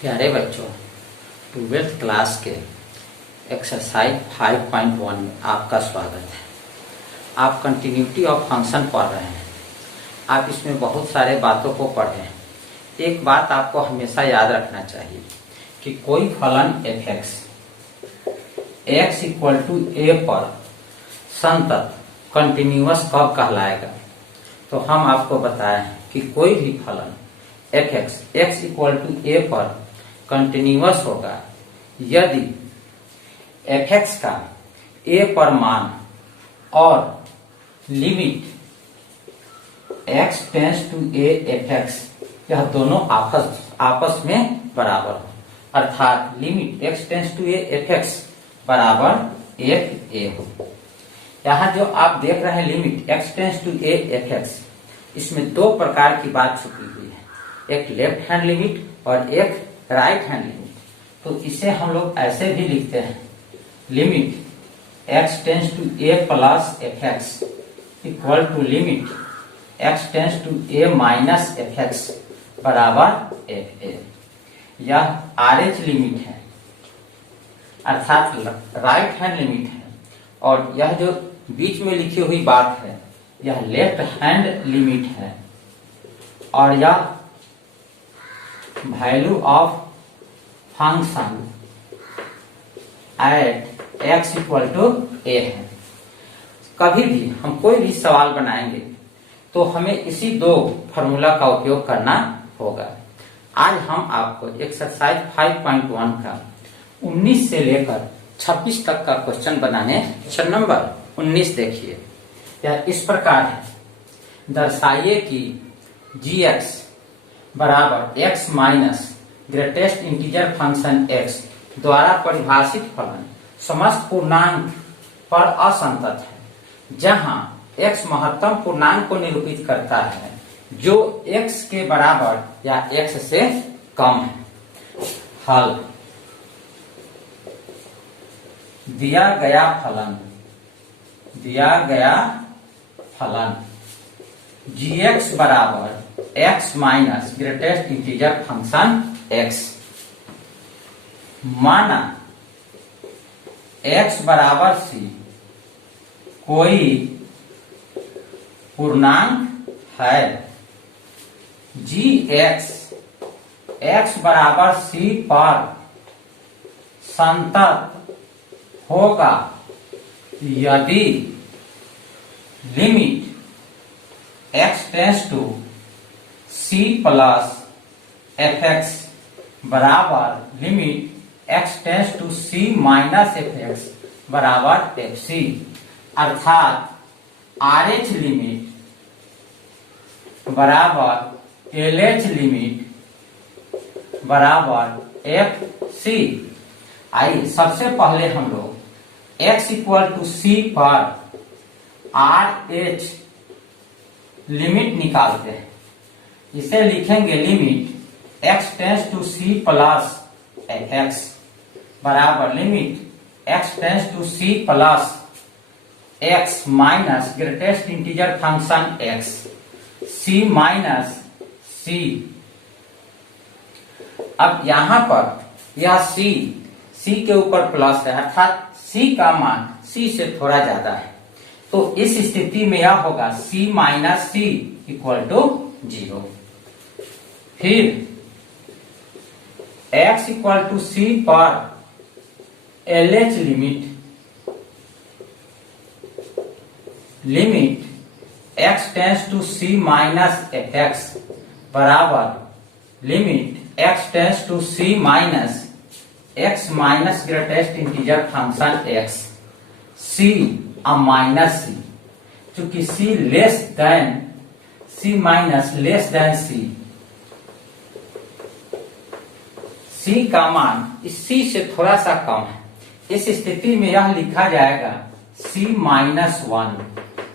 प्यारे बच्चों, 12th class के एक्सरसाइज 5.1 में आपका स्वागत है। आप कंटिन्यूटी ऑफ फंक्शन पढ़ रहे हैं। आप इसमें बहुत सारे बातों को पढ़ रहे हैं। एक बात आपको हमेशा याद रखना चाहिए कि कोई फलन f x equal to a पर संतत कंटिन्यूअस कब कहलाएगा। तो हम आपको बताए हैं कि कोई भी फलन x इक्वल टू a पर कंटिन्यूअस होगा यदि f(x) का a पर मान और limit x tends to a f(x) यह दोनों आपस में बराबर हो, अर्थात limit x tends to a f(x) बराबर f(a) हो। यहाँ जो आप देख रहे हैं limit x tends to a f(x), इसमें दो प्रकार की बात छुपी हुई है, एक लेफ्ट हैंड लिमिट और एक राइट हैंड लिमिट। तो इसे हम लोग ऐसे भी लिखते हैं, limit x tends to a plus f(x) equal to limit x tends to a minus f(x) बराबर fa। यह RH लिमिट है, अर्थात राइट हैंड लिमिट है, और यह जो बीच में लिखी हुई बात है यह लेफ्ट हैंड लिमिट है, और यह value of function at x equal to a है। कभी भी हम कोई भी सवाल बनाएंगे तो हमें इसी दो फॉर्मूला का उपयोग करना होगा। आज हम आपको एक्सरसाइज 5.1 का 19 से लेकर 26 तक का क्वेश्चन बनाने। क्वेश्चन नंबर 19 देखिए, यह इस प्रकार है, दर्शाइए कि gx बराबर x minus greatest integer function x द्वारा परिभाषित फलन समस्त पूर्णांक पर असंतत है, जहां x महत्तम पूर्णांक को निरूपित करता है जो x के बराबर या x से कम है। हल, दिया गया फलन gx बराबर x minus greatest integer function x, माना x बराबर c कोई पूर्णांक है, gx x बराबर c पर संतत होगा यदि limit x tends to c plus f(x) बराबर limit x tends to c minus f(x) बराबर fc, अर्थात RH लिमिट बराबर LH लिमिट बराबर fc। आइए सबसे पहले हम लोग x इक्वल टू c पर RH लिमिट निकालते हैं। इसे लिखेंगे limit x tends to c plus f(x) बराबर limit x tends to c plus x minus greatest integer function x c minus c। अब यहां पर यह c के ऊपर प्लस है, अर्थात c का मान c से थोड़ा ज्यादा है, तो इस स्थिति में यह होगा c minus c equal to 0। फिर x इक्वल टू c पर LH limit x tends to c minus f(x) बराबर limit x tends to c minus x minus greatest integer function x c minus c, चूंकि c less than c minus less than c का मान इस c से थोड़ा सा कम है। इस स्थिति में यह लिखा जाएगा c minus 1,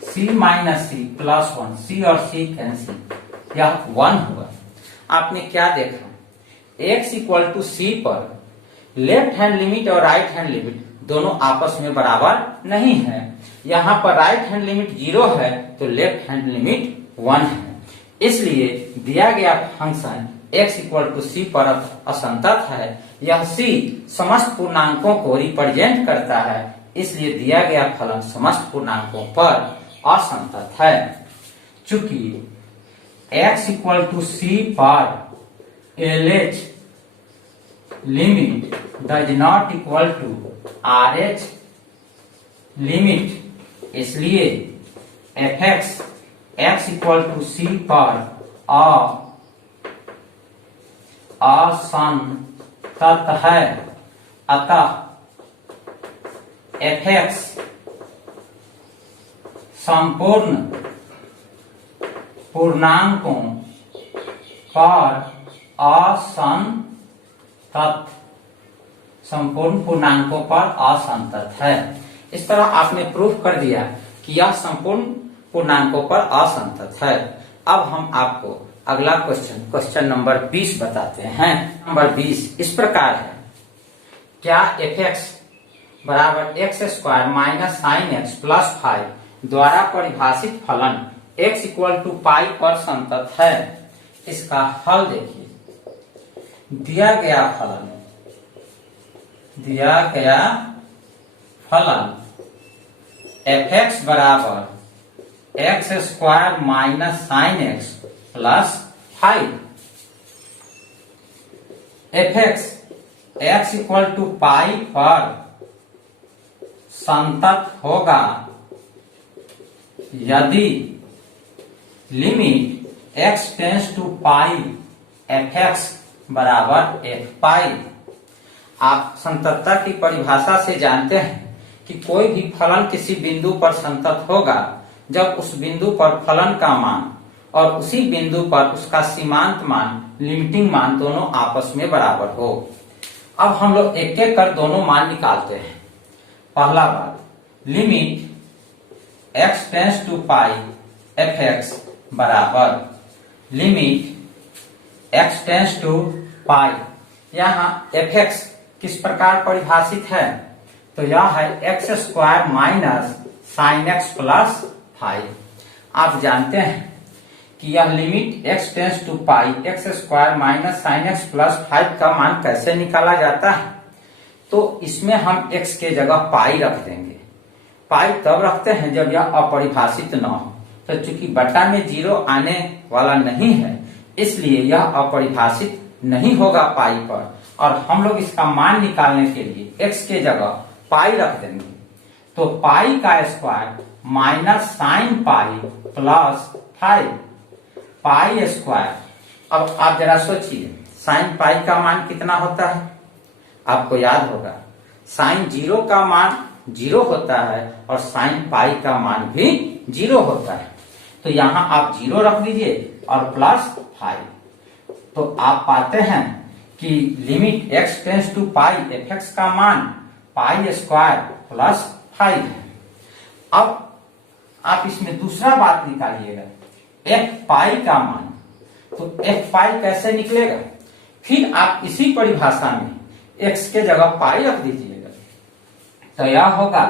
c minus c plus 1, c और c कैंसिल, यह 1 हुआ। आपने क्या देखा, x इक्वल टू c पर लेफ्ट हैंड लिमिट और राइट हैंड लिमिट दोनों आपस में बराबर नहीं है। यहाँ पर राइट हैंड लिमिट 0 है तो लेफ्ट हैंड लिमिट 1 है, इसलिए दिया गया फंक्शन x इक्वल टू सी पर असंतत है। यह c समस्त पूर्णांकों को रिप्रेजेंट करता है, इसलिए दिया गया फलन समस्त पूर्णांकों पर असंतत है। चूंकि x इक्वल टू सी पर LH limit does not equal to RH limit, इसलिए fx x इक्वल टू सी पर असंतत है। अतः fx संपूर्ण पूर्णांकों पर असंतत, संपूर्ण पूर्णांकों पर असंतत है। इस तरह आपने प्रूफ कर दिया कि यह संपूर्ण पूर्णांकों पर असंतत है। अब हम आपको अगला क्वेश्चन नंबर 20 बताते हैं। नंबर 20 इस प्रकार है, क्या fx बराबर x square minus sine x plus 5 द्वारा परिभाषित फलन x इक्वल टू पाई पर संतत है। इसका हल देखिए, दिया गया फलन fx बराबर x square minus sine x plus 5, fx x equal to pi पर संतत होगा यदि limit x tends to pi fx बराबर f पाई। आप संततता की परिभाषा से जानते हैं कि कोई भी फलन किसी बिंदु पर संतत होगा जब उस बिंदु पर फलन का मान और उसी बिंदु पर उसका सीमांत मान, लिमिटिंग मान दोनों आपस में बराबर हो। अब हम लोग एक एक कर दोनों मान निकालते हैं। पहला बात, limit x tends to pi fx बराबर limit x tends to pi. यहाँ fx किस प्रकार परिभाषित है, तो यह है x square minus sine x plus 5। आप जानते हैं कि यह limit x tends to pi x square minus sine x plus 5 का मान कैसे निकाला जाता है, तो इसमें हम x के जगह पाई रख देंगे। पाई तब रखते हैं जब यह अपरिभाषित न हो, तो चूंकि बटा में 0 आने वाला नहीं है इसलिए यह अपरिभाषित नहीं होगा पाई पर, और हम लोग इसका मान निकालने के लिए x के जगह पाई रख देंगे। तो पाई का square minus sine pi plus 5 pi square. अब आप जरा सोचिए, साइन पाई का मान कितना होता है, आपको याद होगा साइन 0 का मान 0 होता है और साइन पाई का मान भी 0 होता है। तो यहाँ आप 0 रख दीजिए और प्लस 5, तो आप पाते हैं कि limit x tends to pi fx का मान पाई स्क्वायर प्लस 5 है। अब आप इसमें दूसरा बात निकालिएगा, f पाई का मान, तो f पाई कैसे निकलेगा, फिर आप इसी परिभाषा में x के जगह पाई रख दीजिएगा, तो यह होगा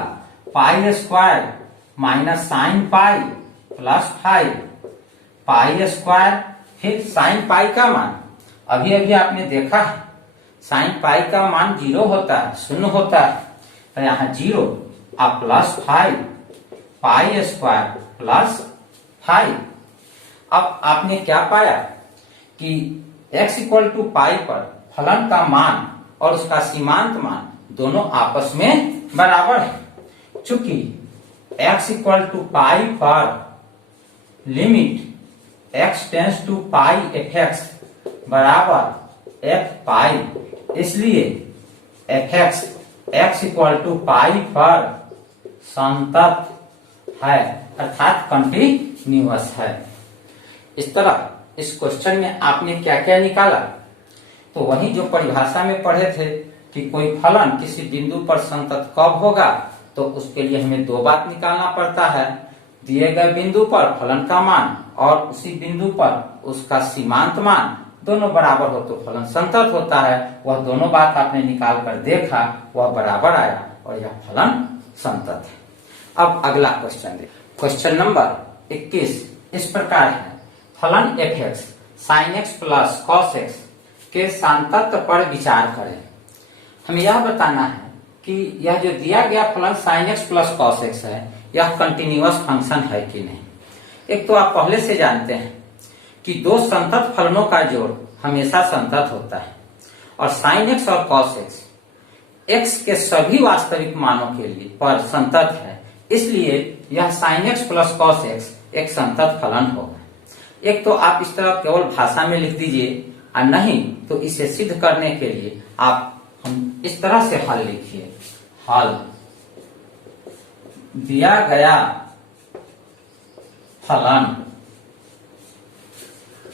pi square minus sine pi plus 5 pi square, फिर साइन पाई का मान अभी अभी आपने देखा है साइन पाई का मान 0 होता है, 0 होता है, तो यहाँ 0 आप प्लस 5 पाई स्क्वायर प्लस 5। अब आपने क्या पाया कि x इक्वल टू पाई पर फलन का मान और उसका सीमांत मान दोनों आपस में बराबर है। चूंकि x इक्वल टू पाई पर limit x tends to pi fx बराबर f पाई, इसलिए fx x equal to pi पर संतत है, अर्थात कंटिन्यूअस है। इस तरह इस क्वेश्चन में आपने क्या क्या निकाला, तो वही जो परिभाषा में पढ़े थे कि कोई फलन किसी बिंदु पर संतत कब होगा, तो उसके लिए हमें 2 बात निकालना पड़ता है, दिए गए बिंदु पर फलन का मान और उसी बिंदु पर उसका सीमांत मान दोनों बराबर हो तो फलन संतत होता है। वह दोनों बात आपने निकाल कर देखा, वह बराबर आया और यह फलन संतत है। अब अगला क्वेश्चन देखिए, क्वेश्चन नंबर 21 इस प्रकार है, फलन fx sin x plus cos x के सांतत्व पर विचार करें। हमें यह बताना है कि यह जो दिया गया फलन sin x plus cos x है, यह कंटिन्यूअस फंक्शन है कि नहीं। एक तो आप पहले से जानते हैं कि दो संतत फलनों का जोड़ हमेशा संतत होता है और sin x और cos x x के सभी वास्तविक मानों के लिए पर संतत है, इसलिए यह sin x plus cos x एक संतत फलन होगा। एक तो आप इस तरह केवल भाषा में लिख दीजिए और नहीं तो इसे सिद्ध करने के लिए आप हम इस तरह से हल लिखिए। हल दिया गया फलन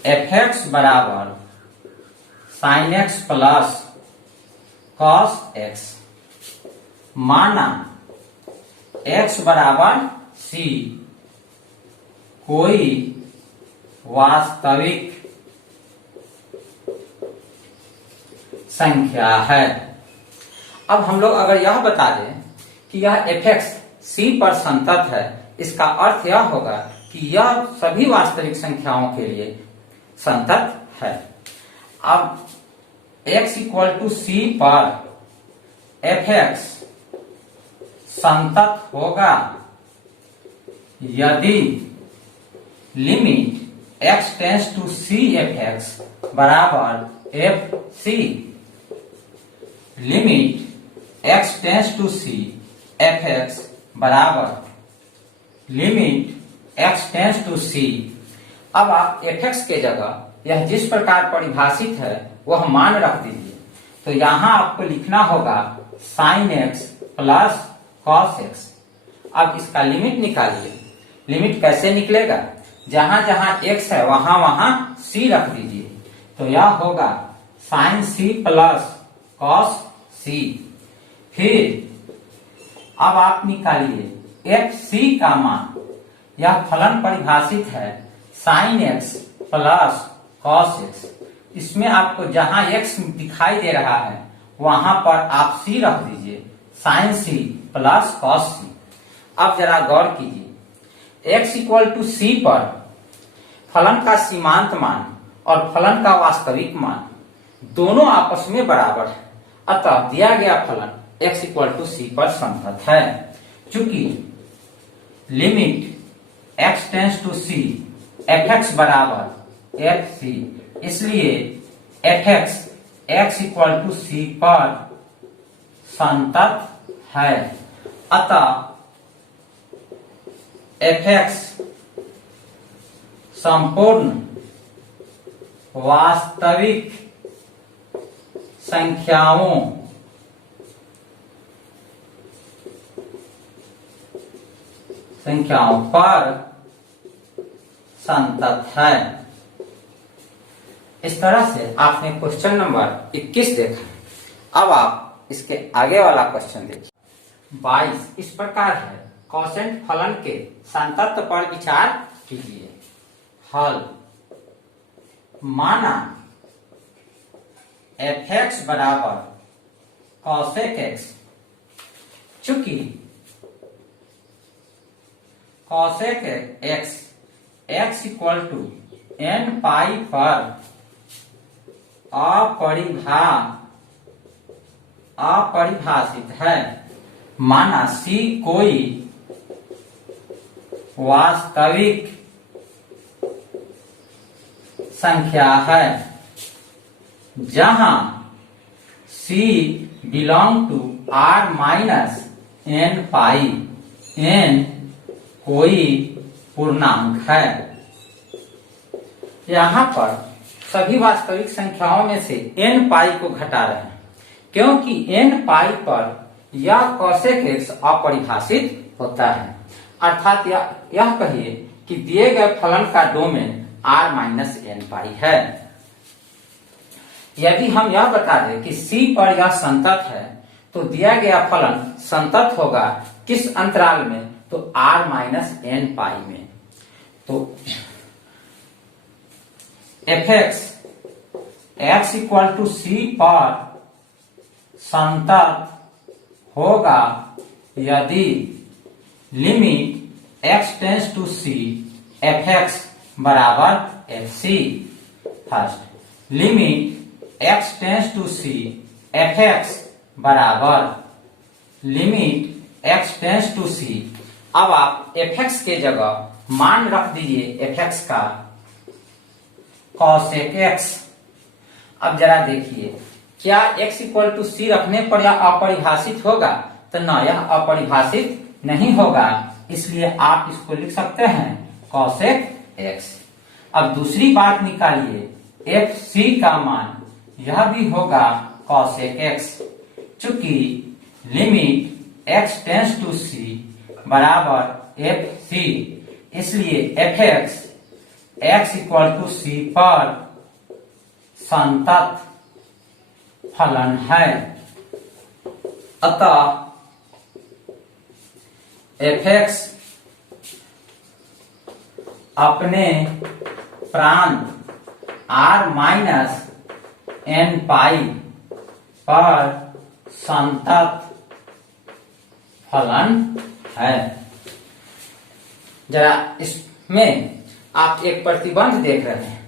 f(x) बराबर sin x plus cos x माना x बराबर c कोई वास्तविक संख्या है। अब हम लोग अगर यह बता दें कि यह f(x) c पर संतत है, इसका अर्थ यह होगा कि यह सभी वास्तविक संख्याओं के लिए संतत है। अब x = c पर f(x) संतत होगा यदि limit x tends to c f(x) बराबर fc, limit x tends to c f(x) बराबर limit x tends to c। अब आप f(x) के जगह यह जिस प्रकार परिभाषित है वह मान रख दीजिए। तो यहां आपको लिखना होगा sin x plus cos x। अब इसका लिमिट निकालिए। लिमिट कैसे निकलेगा? जहां जहां x है वहां वहां c रख दीजिए। तो यह होगा sin c plus cos c। फिर अब आप निकालिए fc का मान। यह फलन परिभाषित है sin x plus cos x। इसमें आपको जहां x दिखाई दे रहा है वहां पर आप c रख दीजिए, sin c plus cos c। अब जरा गौर कीजिए, x = c पर फलन का सीमांत मान और फलन का वास्तविक मान दोनों आपस में बराबर है, अतः दिया गया फलन x = c पर संतत है। चूंकि limit x tends to c f(x) बराबर fc, इसलिए f(x) x = c पर संतत है, अतः f(x) संपूर्ण वास्तविक संख्याओं पर संतत है। इस तरह से आपने क्वेश्चन नंबर 21 देखा। अब आप इसके आगे वाला क्वेश्चन देखिए। 22 इस प्रकार है, कोसेंट फलन के संतत्व पर विचार कीजिए। हल माना f(x) बराबर cosec x। चूंकि cosec x x = n पाई पर अपरिभाषित है, माना c कोई वास्तविक संख्या है जहां c belong to r minus n pi, n कोई पूर्णांक है। यहाँ पर सभी वास्तविक संख्याओं में से n पाई को घटा रहे हैं, क्योंकि n पाई पर यह cosec x अपरिभाषित होता है। अर्थात यह कहिए कि दिए गए फलन का डोमेन r माइनस n पाई है। यदि हम यह बता दें कि c पर यह संतत है तो दिया गया फलन संतत होगा किस अंतराल में? तो r माइनस n पाई में। तो f(x) x = c पर संतत होगा यदि limit x tends to c f(x) बराबर fc। First limit x tends to C F x बराबर limit x tends to C. अब आप एफ एक्स के जगह मान रख दीजिए एफ एक्स का cosec x। अब जरा देखिए क्या x इक्वल टू सी रखने पर यह अपरिभाषित होगा, तो ना, यह अपरिभाषित नहीं होगा, इसलिए आप इसको लिख सकते हैं cosec x। अब दूसरी बात निकालिए एफ सी का मान, यह भी होगा cosec x। चूंकि limit x tends to c बराबर एफ सी, इसलिए f x x equal to सी पर संतत फलन है। अतः एफ एक्स अपने प्रांत r माइनस एन पाई पर संतत फलन है। जरा इसमें आप एक प्रतिबंध देख रहे हैं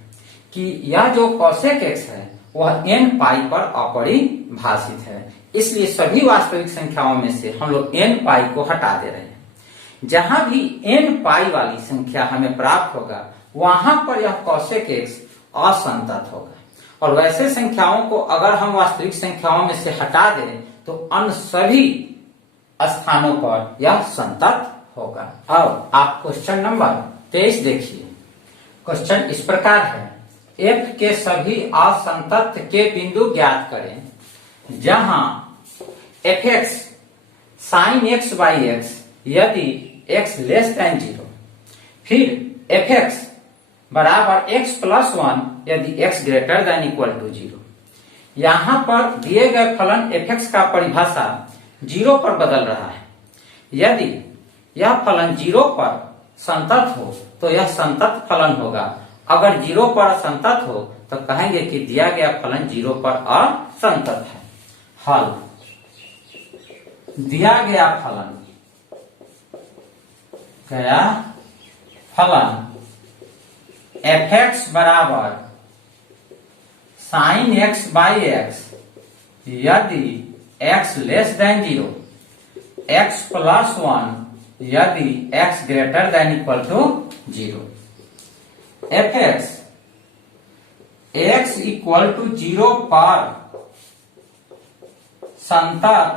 कि यह जो cosec x है वह n पाई पर अपरिभाषित है, इसलिए सभी वास्तविक संख्याओं में से हम लोग n पाई को हटा दे रहे हैं। जहां भी n पाई वाली संख्या हमें प्राप्त होगा वहां पर यह cosec x असंतत होगा, और वैसे संख्याओं को अगर हम वास्तविक संख्याओं में से हटा दें तो अन्य सभी स्थानों पर यह संतत होगा। अब आप क्वेश्चन नंबर 23 देखिए। क्वेश्चन इस प्रकार है, f के सभी असंतत के बिंदु ज्ञात करें जहां F X sine X by X यदि x लेस देन 0, फिर एफ एक्स बराबर x प्लस 1 यदि x greater than equal to 0। यहां पर दिए गए फलन एफ एक्स का परिभाषा 0 पर बदल रहा है। यदि यह फलन 0 पर संतत हो तो यह संतत फलन होगा, अगर 0 पर असंतत हो तो कहेंगे कि दिया गया फलन 0 पर असंतत है। हल, दिया गया फलन एफ एक्स बराबर साइन एक्स बाई एक्स यदि x less than 0, x plus 1 यदि x greater than equal to 0। F X equal to 0 पर संतत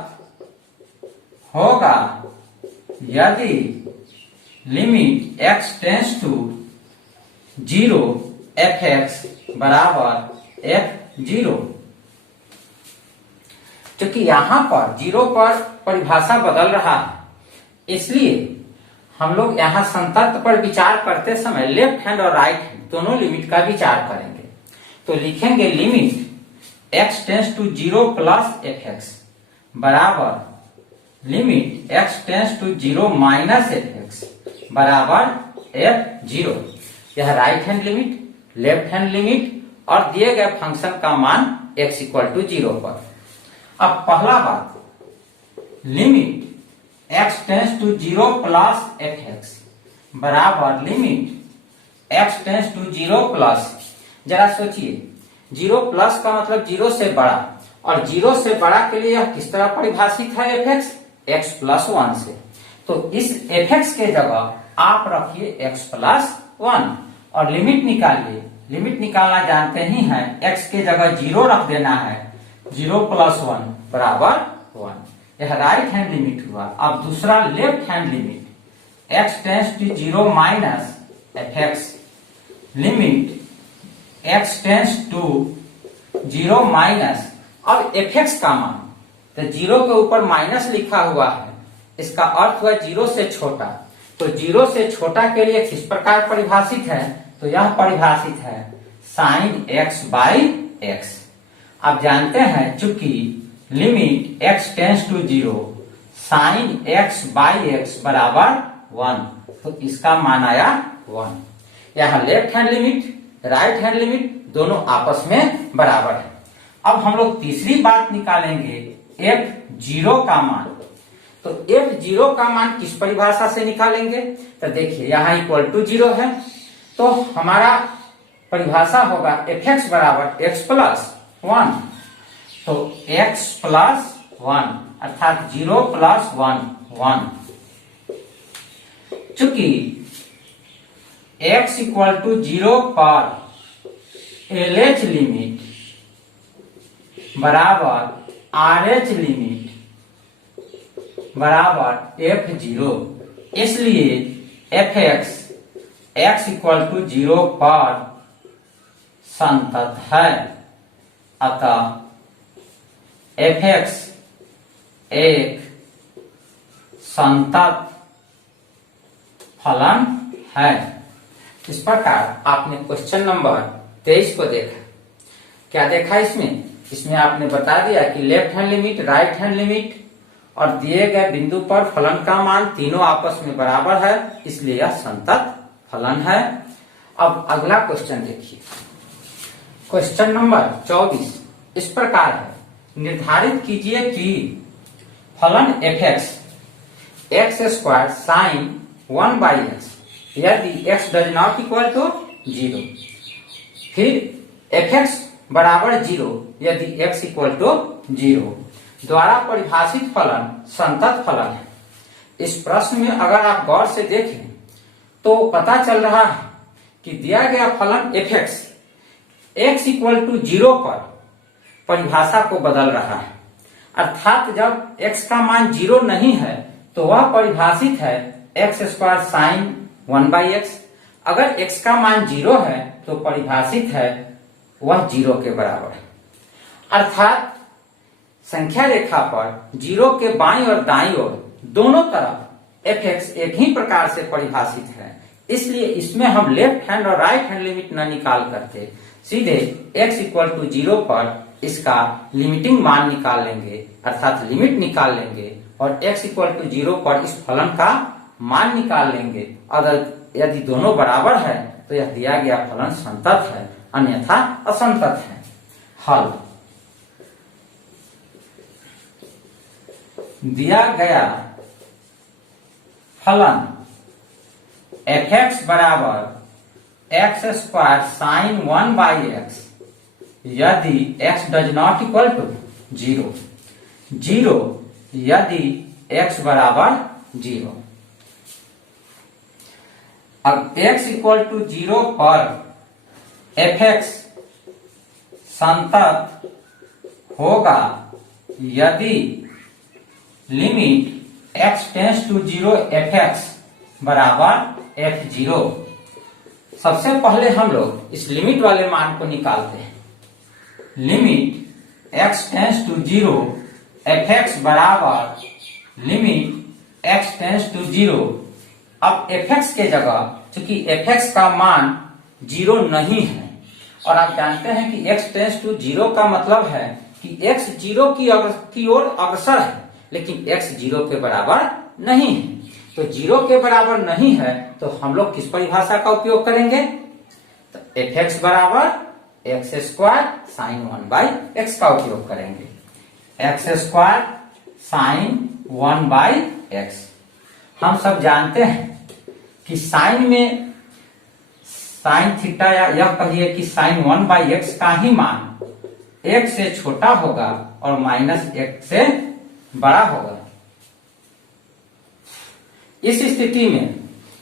होगा यदि limit x tends to 0 F x बराबर f0। क्योंकि यहां पर 0 पर परिभाषा बदल रहा है, इसलिए हम लोग यहाँ संतत पर विचार करते समय लेफ्ट हैंड और राइट हैंड दोनों लिमिट का विचार करेंगे। तो लिखेंगे limit x tends to 0 plus f x बराबर limit x tends to 0 minus F x बराबर f0। यह right hand limit, left hand limit और दिए गए फंक्शन का मान x इक्वल टू 0 पर। अब पहला बात, limit x tends to 0 plus f x बराबर limit x tends to 0 plus, जरा सोचिए 0 प्लस का मतलब 0 से बड़ा, और 0 से बड़ा के लिए यह किस तरह परिभाषित है एफ एक्स, x प्लस 1 से। तो इस एफ एक्स के जगह आप रखिए x प्लस 1 और लिमिट निकालिए। लिमिट निकालना जानते ही हैं, x के जगह 0 रख देना है, 0 प्लस 1 बराबर 1। यह राइट हैंड लिमिट हुआ। अब दूसरा left hand limit x tends to 0 minus F X limit x tends to 0 minus, अब एफ एक्स का मान, तो 0 के ऊपर माइनस लिखा हुआ है, इसका अर्थ हुआ 0 से छोटा। तो 0 से छोटा के लिए किस प्रकार परिभाषित है, तो यह परिभाषित है साइन x बाई एक्स। आप जानते हैं चूंकि limit x tends to 0 sine x by X बराबर 1, तो इसका मान आया 1। यहाँ left hand limit, right hand limit दोनों आपस में बराबर है। अब हम लोग तीसरी बात निकालेंगे f0 का मान। तो f0 का मान किस परिभाषा से निकालेंगे, तो देखिए यहाँ इक्वल टू 0 है, तो हमारा परिभाषा होगा एफ एक्स बराबर x प्लस 1, तो x प्लस 1 अर्थात 0 प्लस 1 1। चूंकि x इक्वल टू 0 पर LH लिमिट बराबर RH लिमिट बराबर F0, इसलिए fx x इक्वल टू 0 पर संतत है। अतः fx एक संतत फलन है। इस प्रकार आपने क्वेश्चन नंबर 23 को देखा। क्या देखा इसमें आपने बता दिया कि left hand limit, right hand limit और दिए गए बिंदु पर फलन का मान तीनों आपस में बराबर है, इसलिए यह संतत फलन है। अब अगला क्वेश्चन देखिए। क्वेश्चन नंबर 24 इस प्रकार है, निर्धारित कीजिए कि फलन fx x square sine 1 by X यदि x does not equal to 0, फिर fx बराबर 0 यदि x इक्वल टू 0 द्वारा परिभाषित फलन संतत फलन है। इस प्रश्न में अगर आप गौर से देखें तो पता चल रहा है कि दिया गया फलन fx x इक्वल टू 0 पर परिभाषा को बदल रहा है, अर्थात जब x का मान 0 नहीं है तो वह परिभाषित है x square sine 1 by x. अगर x का मान 0 है तो परिभाषित है वह 0 के बराबर है, अर्थात संख्या रेखा पर 0 के बाईं और दाईं ओर दोनों तरफ fx एक ही प्रकार से परिभाषित है। इसलिए इसमें हम लेफ्ट हैंड और राइट हैंड लिमिट न निकाल करके सीधे x इक्वल टू 0 पर इसका लिमिटिंग मान निकाल लेंगे, अर्थात लिमिट निकाल लेंगे और x इक्वल टू 0 पर इस फलन का मान निकाल लेंगे। अगर यदि दोनों बराबर है तो यह दिया गया फलन संतत है, अन्यथा असंतत है। हल दिया गया फलन fx बराबर x square sine 1 by X यदि x does not equal to 0, 0 यदि x बराबर 0। अब x इक्वल टू 0 पर fx संतत होगा यदि limit x tends to 0 fx बराबर f0। सबसे पहले हम लोग इस लिमिट वाले मान को निकालते हैं। Limit x tends to 0 fx बराबर लिमिट x टेंस टू 0। अब fx के जगह चूंकि fx का मान 0 नहीं है और आप जानते हैं कि x टेंस टू 0 का मतलब है कि x 0 की ओर अग्रसर है, लेकिन x 0 के बराबर नहीं है। तो 0 के बराबर नहीं है तो हम लोग किस परिभाषा का उपयोग करेंगे? तो fx बराबर x square sine 1 by X का उपयोग करेंगे। X square sine 1 by x. हम सब जानते हैं कि साइन में साइन थीटा या यह कहिए कि साइन 1 बाई एक्स का ही मान एक से छोटा होगा और माइनस एक से बड़ा होगा। इस स्थिति में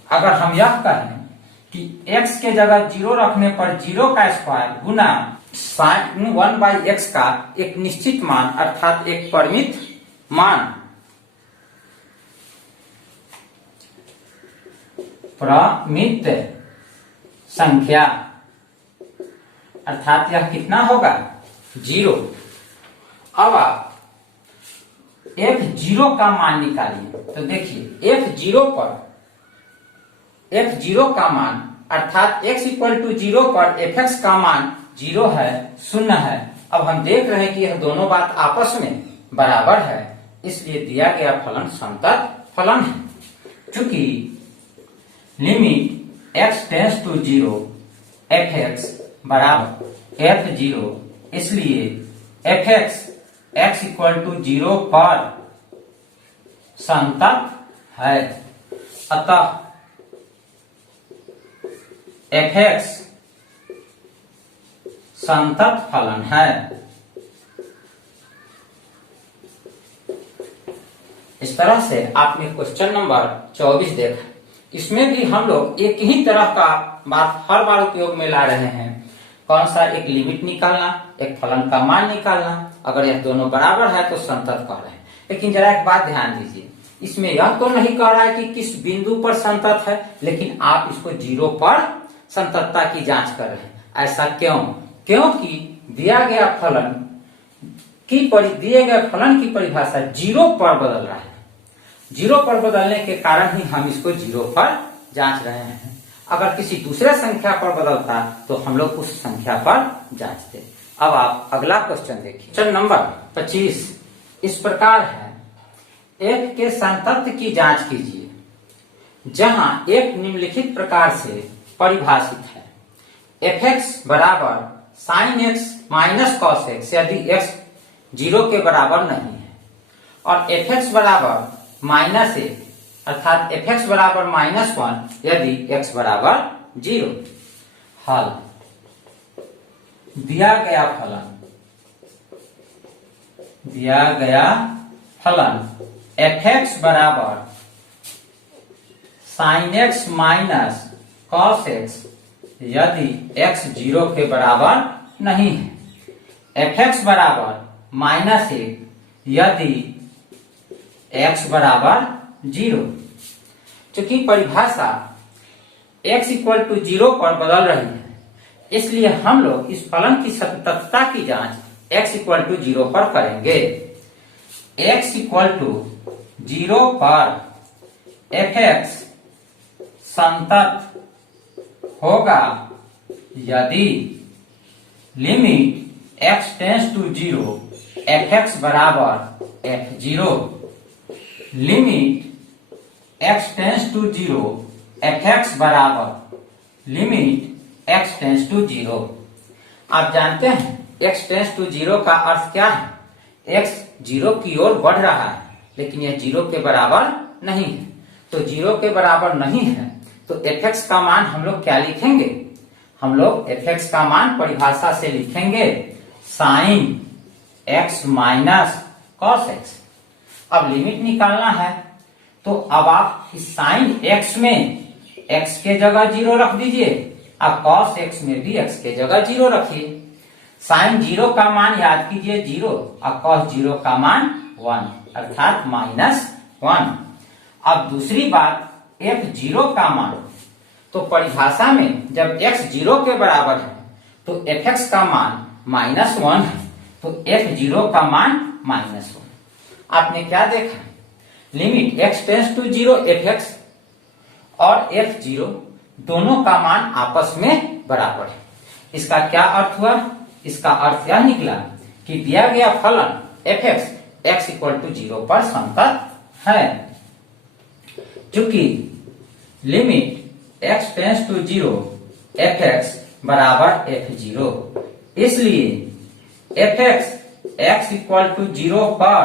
अगर हम यह कहें कि x के जगह 0 रखने पर 0 का स्क्वायर गुना साइन 1 बाई एक्स का एक निश्चित मान अर्थात एक परिमित मान, परिमित संख्या अर्थात यह कितना होगा? 0। अब आप f0 का मान निकालिए। तो देखिए f0 का मान अर्थात x इक्वल टू 0 पर fx का मान 0 है, 0 है। अब हम देख रहे हैं कि यह दोनों बात आपस में बराबर है, इसलिए दिया गया फलन संतत फलन है। चूंकि limit x tends to 0 fx बराबर f0, इसलिए fx x इक्वल टू 0 पर संतत है। अतः fx संतत फलन है। इस तरह से आपने क्वेश्चन नंबर 24 देखा। इसमें भी हम लोग एक ही तरह का बात हर बार उपयोग में ला रहे हैं। कौन सा? एक लिमिट निकालना, एक फलन का मान निकालना। अगर यह दोनों बराबर है तो संतत कह रहे हैं। लेकिन जरा एक बात ध्यान दीजिए, इसमें यह तो नहीं कह रहा है कि किस बिंदु पर संतत है, लेकिन आप इसको 0 पर संततता की जांच कर रहे हैं। ऐसा क्यों? क्योंकि दिए गए फलन की परिभाषा 0 पर बदल रहा है। 0 पर बदलने के कारण ही हम इसको 0 पर जांच रहे हैं। अगर किसी दूसरे संख्या पर बदलता तो हम लोग उस संख्या पर जांचते। अब आप अगला क्वेश्चन देखिए। क्वेश्चन नंबर 25 इस प्रकार है, f के संतत्व की जांच कीजिए जहां f निम्नलिखित प्रकार से परिभाषित है। fx बराबर sin x minus cos x यदि x 0 के बराबर नहीं है, और fx बराबर माइनस ए अर्थात fx बराबर -1 यदि x बराबर 0। हल दिया गया फलन fx बराबर sin x minus cos x यदि x 0 के बराबर नहीं है, fx बराबर -1 यदि x बराबर 0। चूंकि परिभाषा x इक्वल टू 0 पर बदल रही है, इसलिए हम लोग इस फलन की संततता की जांच x इक्वल टू 0 पर करेंगे। x इक्वल टू 0 पर fx संतत होगा यदि limit x tends to 0 fx बराबर f0, limit x tends to 0 fx बराबर लिमिट x टेंस टू 0। आप जानते हैं x टेंस टू 0 का अर्थ क्या है? x 0 की ओर बढ़ रहा है, लेकिन यह 0 के बराबर नहीं है। तो 0 के बराबर नहीं है तो fx का मान हम लोग क्या लिखेंगे? हम लोग fx का मान परिभाषा से लिखेंगे sin x minus cos x। अब लिमिट निकालना है तो अब आप इस sin x में x के जगह 0 रख दीजिए और cos x में भी x के जगह 0 रखिए। sin 0 का मान याद कीजिए 0 और cos 0 का मान 1 अर्थात -1। अब दूसरी बात f0 का मान, तो परिभाषा में जब x 0 के बराबर है तो fx का मान -1 है, तो f0 का मान -1। आपने क्या देखा? Limit x tends to 0 fx और f0 दोनों का मान आपस में बराबर है। इसका क्या अर्थ हुआ? इसका अर्थ यह निकला कि दिया गया फलन fx x इक्वल टू 0 पर संतत है। चूंकि limit x tends to 0 fx बराबर f0, इसलिए fx x इक्वल टू 0 पर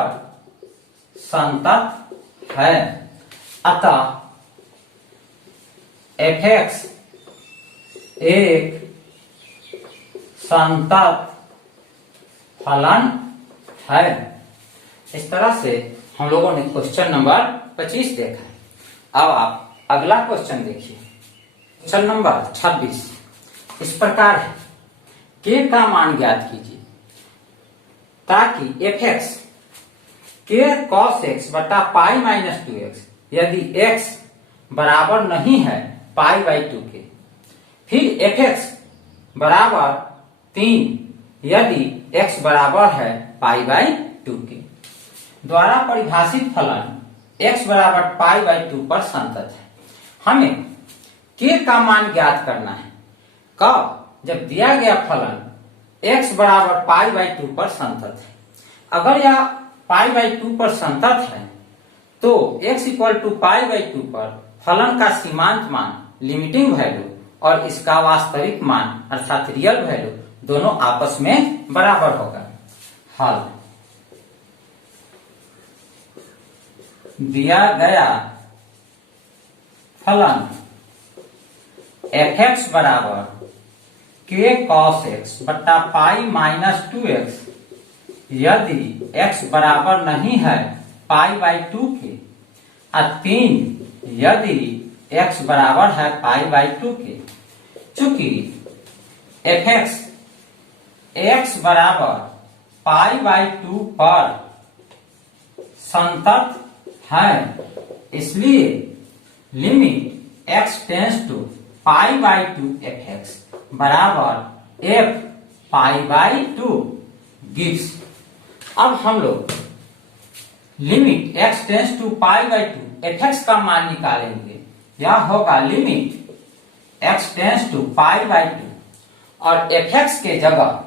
संतत है। अतः fx एक संतत फलन है। इस तरह से हम लोगों ने क्वेश्चन नंबर 25 देखा है। अब आप अगला क्वेश्चन देखिए। क्वेश्चन नंबर 26 इस प्रकार है, k का मान ज्ञात कीजिए ताकि fx k cos x बटा पाई माइनस 2x यदि x बराबर नहीं है पाई बाई 2 के, फिर fx बराबर 3 यदि x बराबर है पाई बाई 2 के द्वारा परिभाषित फलन x बराबर पाई बाई 2 पर संतत है। हमें k का मान ज्ञात करना है। कब? जब दिया गया फलन x बराबर पाई बाई 2 पर संतत है। अगर यह पाई बाई 2 पर संतत है तो x equal to pi by 2 पर फलन का सीमांत मान लिमिटिंग वैल्यू और इसका वास्तविक मान अर्थात रियल वैल्यू दोनों आपस में बराबर होगा। हल दिया गया फलन fx बराबर k cos x बट्टा पाई माइनस 2x यदि x बराबर नहीं है पाई बाई 2 के और 3 यदि x बराबर है पाई बाई 2 के, चूंकि fx x बराबर पाई बाई 2 पर संतत है, इसलिए limit x tends to pi by 2 fx बराबर f पाई बाई 2 गिव्स। अब हम लोग limit x tends to pi by 2 fx का मान निकालेंगे। यह होगा limit x tends to pi by 2 और fx के जगह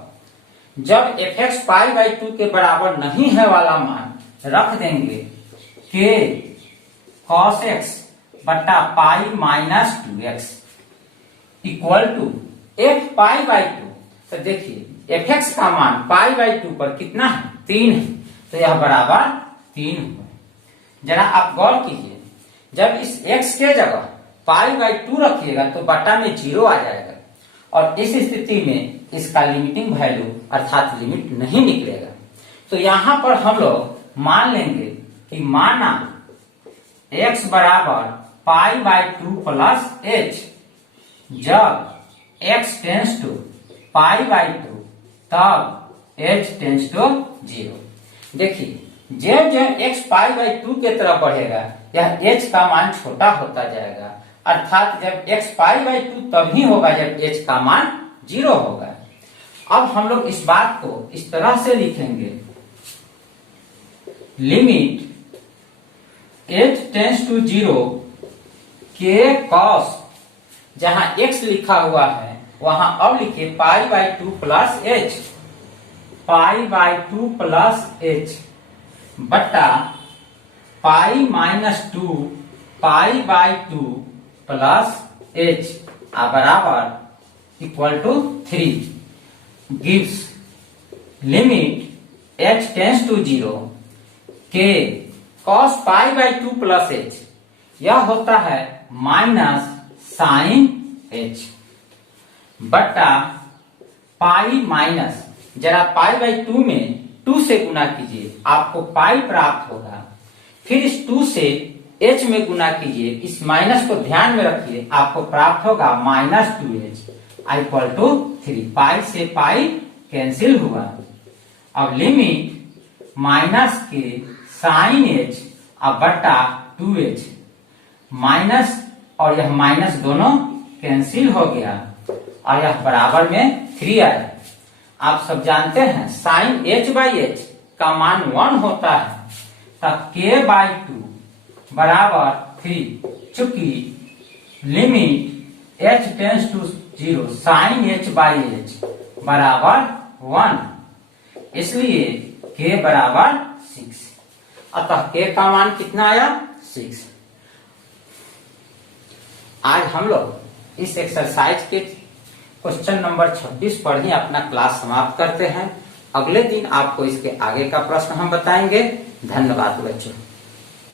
जब fx पाई बाई 2 के बराबर नहीं है वाला मान रख देंगे k cos x बटा pi minus 2x equal to f pi by 2। तो देखिए fx का मान पाई बाई 2 पर कितना है, 3 है, तो यह बराबर 3 हुआ। जरा आप गौर कीजिए, जब इस x के जगह पाई बाई 2 रखिएगा तो बटा में 0 आ जाएगा और इस स्थिति में इसका लिमिटिंग वैल्यू अर्थात लिमिट नहीं निकलेगा। तो यहां पर हम लोग मान लेंगे कि माना x बराबर पाई बाई 2 प्लस h, जब x tends to pi by 2 तब h टेंस टू 0। देखिए जब जब x पाई बाई 2 के तरफ बढ़ेगा यह h का मान छोटा होता जाएगा, अर्थात जब x पाई बाई 2 तभी होगा जब h का मान 0 होगा। अब हम लोग इस बात को इस तरह से लिखेंगे, limit h tends to 0 k cos, जहां x लिखा हुआ है वहां अब लिखे pi by 2 plus h, pi by 2 plus h बटा pi minus 2 pi by 2 plus h बराबर equal to 3 gives limit h tends to 0 k cos pi by 2 plus h, यह होता है माइनस साइन h बटा पाई माइनस, जरा पाई by 2 में 2 से गुना कीजिए आपको पाई प्राप्त होगा, फिर इस 2 से h में गुना कीजिए, इस माइनस को ध्यान में रखिए, आपको प्राप्त होगा माइनस 2h इक्वल टू 3। पाई से पाई कैंसिल हुआ। अब लिमिट माइनस के साइन h अब बटा 2h, माइनस और यह माइनस दोनों कैंसिल हो गया और यह बराबर में 3 आया। आप सब जानते हैं साइन h बाई h का मान 1 होता है, तब k बाई 2 बराबर 3, चूंकि limit h tends to 0 sine h by h बराबर 1, इसलिए k बराबर 6। अतः k का मान कितना आया, 6। आज हम लोग इस एक्सरसाइज के क्वेश्चन नंबर 26 पर ही अपना क्लास समाप्त करते हैं। अगले दिन आपको इसके आगे का प्रश्न हम बताएंगे। धन्यवाद बच्चों।